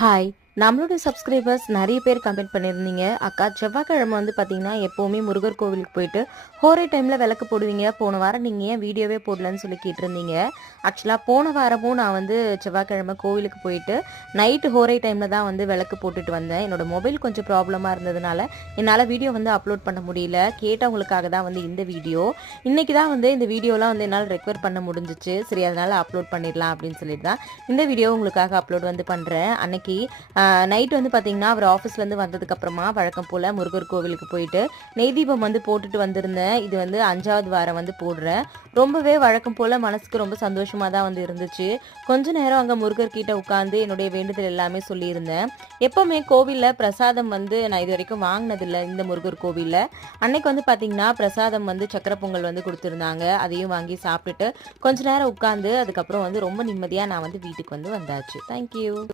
Hi நம்மளோட subscribers நிறைய பேர் கமெண்ட் பண்ணியிருந்தீங்க. அக்கா செவ்வாய்க்கிழமை வந்து பார்த்தீங்கன்னா எப்போவுமே முருகர் கோவிலுக்கு போயிட்டு ஹோரை டைமில் விளக்கு போடுவீங்க, போன வாரம் நீங்கள் ஏன் வீடியோவே போடலன்னு சொல்லி கேட்டிருந்தீங்க. ஆக்சுவலாக போன வாரமும் நான் வந்து செவ்வாய்க்கிழமை கோவிலுக்கு போயிட்டு நைட்டு ஹோரை டைமில் தான் வந்து விளக்கு போட்டுட்டு வந்தேன். என்னோட மொபைல் கொஞ்சம் ப்ராப்ளமாக இருந்ததுனால என்னால் வீடியோ வந்து அப்லோட் பண்ண முடியல. கேட்டவங்களுக்காக தான் வந்து இந்த வீடியோ. இன்றைக்கி தான் வந்து இந்த வீடியோலாம் வந்து என்னால் ரெக்வர் பண்ண முடிஞ்சிச்சு. சரி, அதனால் அப்லோட் பண்ணிடலாம் அப்படின்னு சொல்லிட்டு தான் இந்த வீடியோ உங்களுக்காக அப்லோட் வந்து பண்ணுறேன். அன்னைக்கு நைட் வந்து பார்த்தீங்கன்னா அவர் ஆஃபீஸ்லேருந்து வந்ததுக்கப்புறமா வழக்கம் போல் முருகர் கோவிலுக்கு போயிட்டு நெய் தீபம் வந்து போட்டுட்டு வந்திருந்தேன். இது வந்து 5வது வாரம் வந்து போடுறேன். ரொம்பவே வழக்கம் போல் மனசுக்கு ரொம்ப சந்தோஷமாக தான் வந்து இருந்துச்சு. கொஞ்ச நேரம் அங்கே முருகர் கிட்ட உட்காந்து என்னுடைய வேண்டுதல் எல்லாமே சொல்லியிருந்தேன். எப்போவுமே கோவிலில் பிரசாதம் வந்து நான் இது வரைக்கும் வாங்கினதில்லை. இந்த முருகர் கோவிலில் அன்னைக்கு வந்து பார்த்தீங்கன்னா பிரசாதம் வந்து சக்கரை பொங்கல் வந்து கொடுத்துருந்தாங்க. அதையும் வாங்கி சாப்பிட்டுட்டு கொஞ்ச நேரம் உட்காந்து அதுக்கப்புறம் வந்து ரொம்ப நிம்மதியாக நான் வந்து வீட்டுக்கு வந்து வந்தாச்சு. தேங்க்யூ.